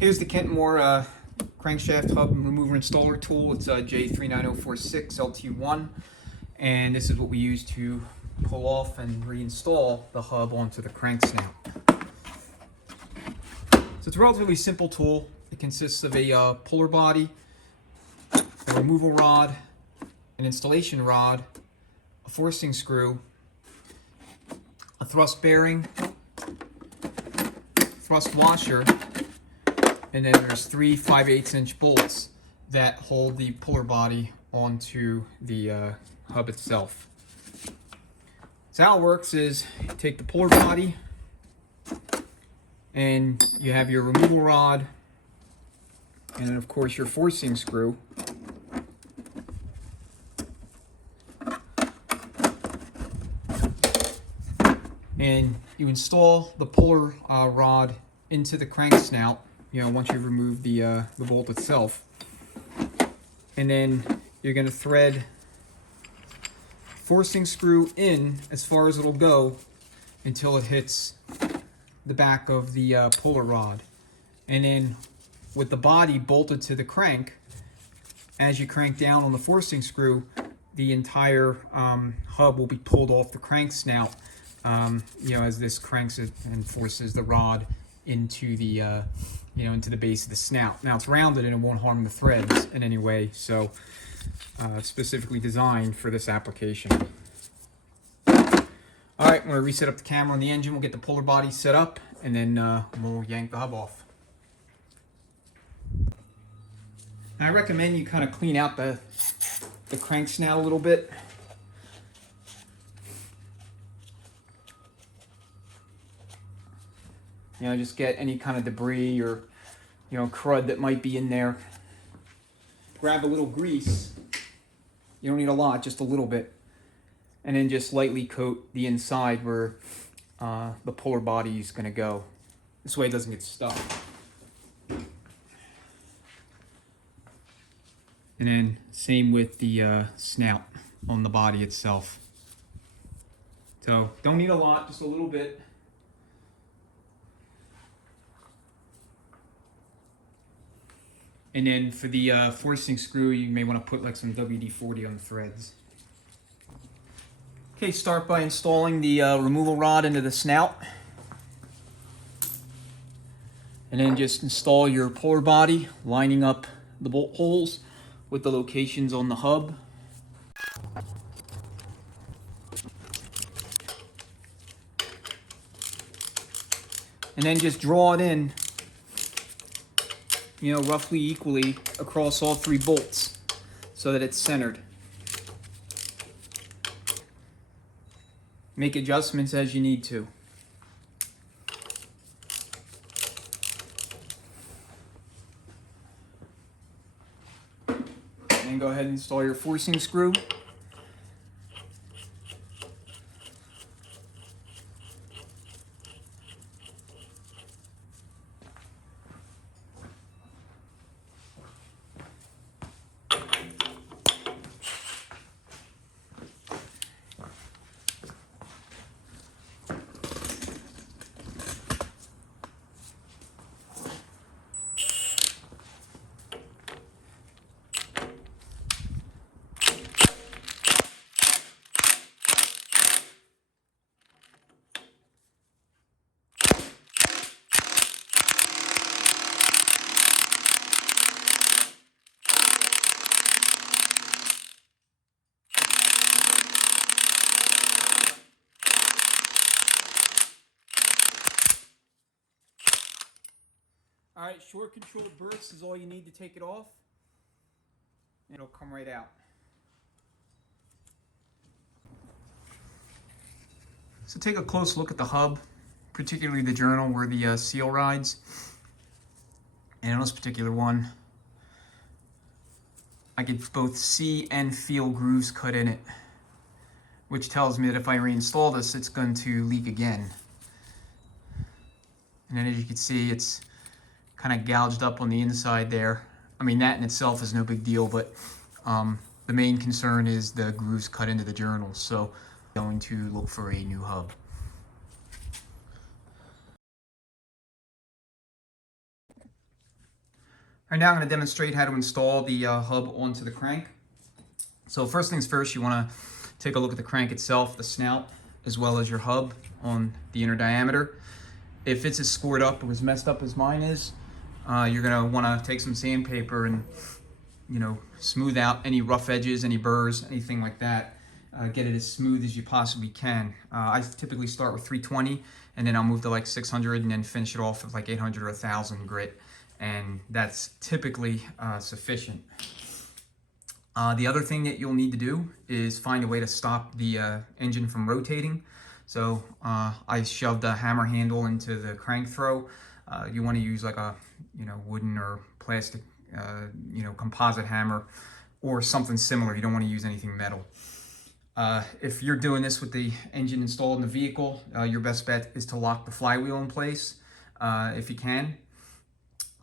Here's the Kent Moore crankshaft hub remover installer tool. It's a J39046 LT1, and this is what we use to pull off and reinstall the hub onto the crank snout. So it's a relatively simple tool. It consists of a puller body, a removal rod, an installation rod, a forcing screw, a thrust bearing, thrust washer, and then there's 3 5/8" bolts that hold the puller body onto the hub itself. So how it works is you take the puller body and you have your removal rod and then of course your forcing screw. And you install the puller rod into the crank snout, once you've removed the bolt itself. And then you're going to thread forcing screw in as far as it'll go until it hits the back of the puller rod. And then with the body bolted to the crank, as you crank down on the forcing screw, the entire hub will be pulled off the crank snout, as this cranks it and forces the rod into the into the base of the snout. Now it's rounded and it won't harm the threads in any way, so it's specifically designed for this application. Alright, I'm going to reset up the camera on the engine. We'll get the puller body set up and then we'll yank the hub off. I recommend you kind of clean out the crank snout a little bit. Just get any kind of debris or crud that might be in there. Grab a little grease. You don't need a lot, just a little bit. And then just lightly coat the inside where the puller body is going to go. This way it doesn't get stuck. And then same with the snout on the body itself. So don't need a lot, just a little bit. And then for the forcing screw, you may want to put like some WD-40 on the threads. Okay, start by installing the removal rod into the snout. And then just install your puller body, lining up the bolt holes with the locations on the hub. And then just draw it in, roughly equally across all 3 bolts so that it's centered. Make adjustments as you need to. And go ahead and install your forcing screw. All right, short controlled bursts is all you need to take it off. And it'll come right out. So take a close look at the hub, particularly the journal where the seal rides. And on this particular one, I could both see and feel grooves cut in it, which tells me that if I reinstall this, it's going to leak again. And then as you can see, it's kind of gouged up on the inside there. I mean, that in itself is no big deal, but the main concern is the grooves cut into the journals. So I'm going to look for a new hub. All right, now I'm going to demonstrate how to install the hub onto the crank. So first things first, you want to take a look at the crank itself, the snout, as well as your hub on the inner diameter. If it's as scored up or as messed up as mine is, you're going to want to take some sandpaper and, smooth out any rough edges, any burrs, anything like that. Get it as smooth as you possibly can. I typically start with 320 and then I'll move to like 600 and then finish it off with like 800 or 1000 grit. And that's typically sufficient. The other thing that you'll need to do is find a way to stop the engine from rotating. So I shoved a hammer handle into the crank throw. You want to use like a wooden or plastic composite hammer or something similar. You don't want to use anything metal. If you're doing this with the engine installed in the vehicle, your best bet is to lock the flywheel in place if you can.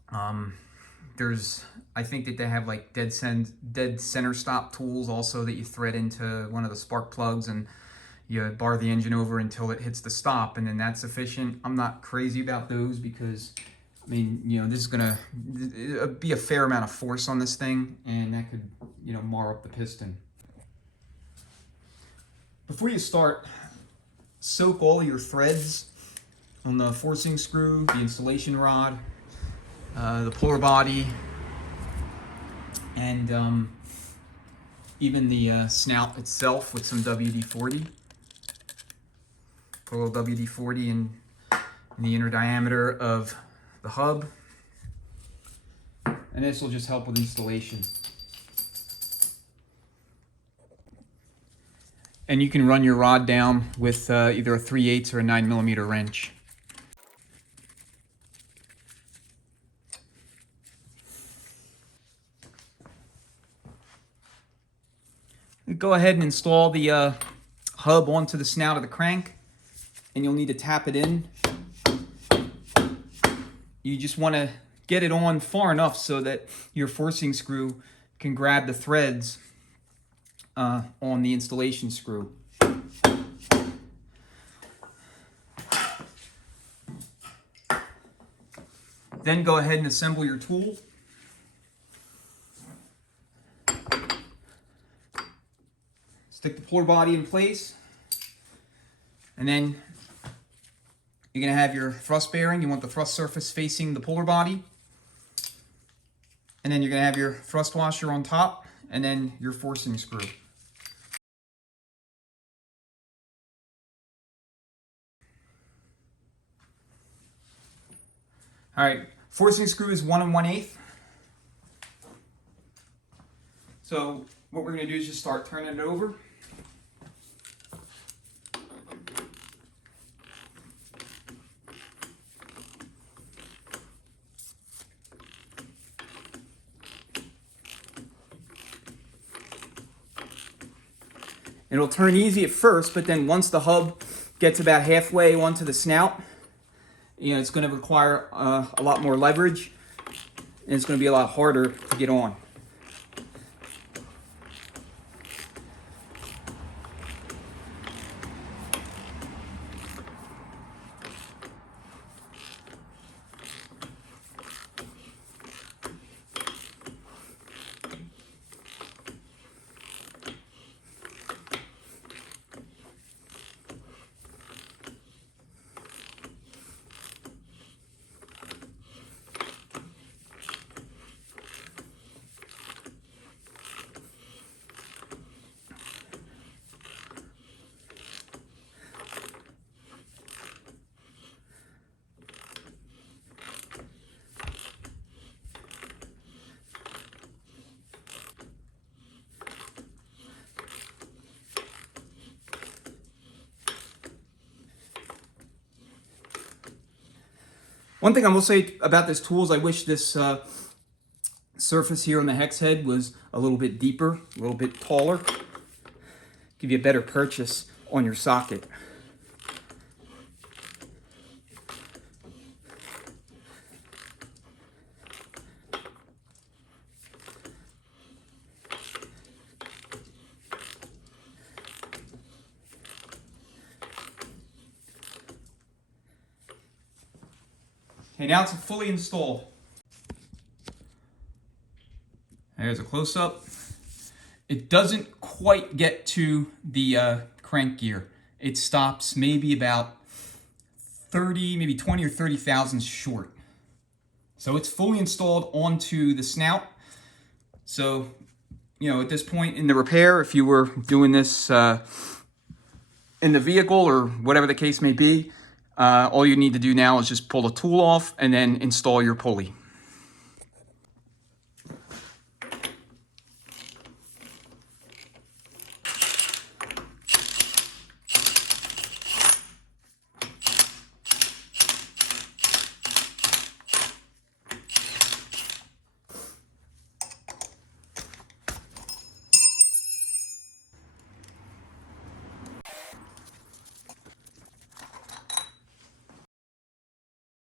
I think that they have like dead center stop tools also that you thread into one of the spark plugs and you bar the engine over until it hits the stop, and then that's sufficient. I'm not crazy about those because, this is gonna be a fair amount of force on this thing, and that could, mar up the piston. Before you start, soak all your threads on the forcing screw, the installation rod, the puller body, and even the snout itself with some WD-40. Put a little WD-40 in the inner diameter of the hub, and this will just help with installation. And you can run your rod down with either a 3/8 or a 9mm wrench. Go ahead and install the hub onto the snout of the crank, and you'll need to tap it in. You just want to get it on far enough so that your forcing screw can grab the threads on the installation screw. Then go ahead and assemble your tool. Stick the puller body in place, and then you're going to have your thrust bearing. You want the thrust surface facing the puller body, and then you're going to have your thrust washer on top, and then your forcing screw. All right, forcing screw is 1 1/8. So what we're going to do is just start turning it over. It'll turn easy at first, but then once the hub gets about halfway onto the snout, it's going to require a lot more leverage, and it's going to be a lot harder to get on. One thing I will say about this tool is I wish this surface here on the hex head was a little bit deeper, a little bit taller. Give you a better purchase on your socket. Okay, now it's fully installed. There's a close-up. It doesn't quite get to the crank gear. It stops maybe about 30, maybe 20 or 30 thousandths short. So it's fully installed onto the snout. So, you know, at this point in the repair, if you were doing this in the vehicle or whatever the case may be, all you need to do now is just pull the tool off and then install your pulley.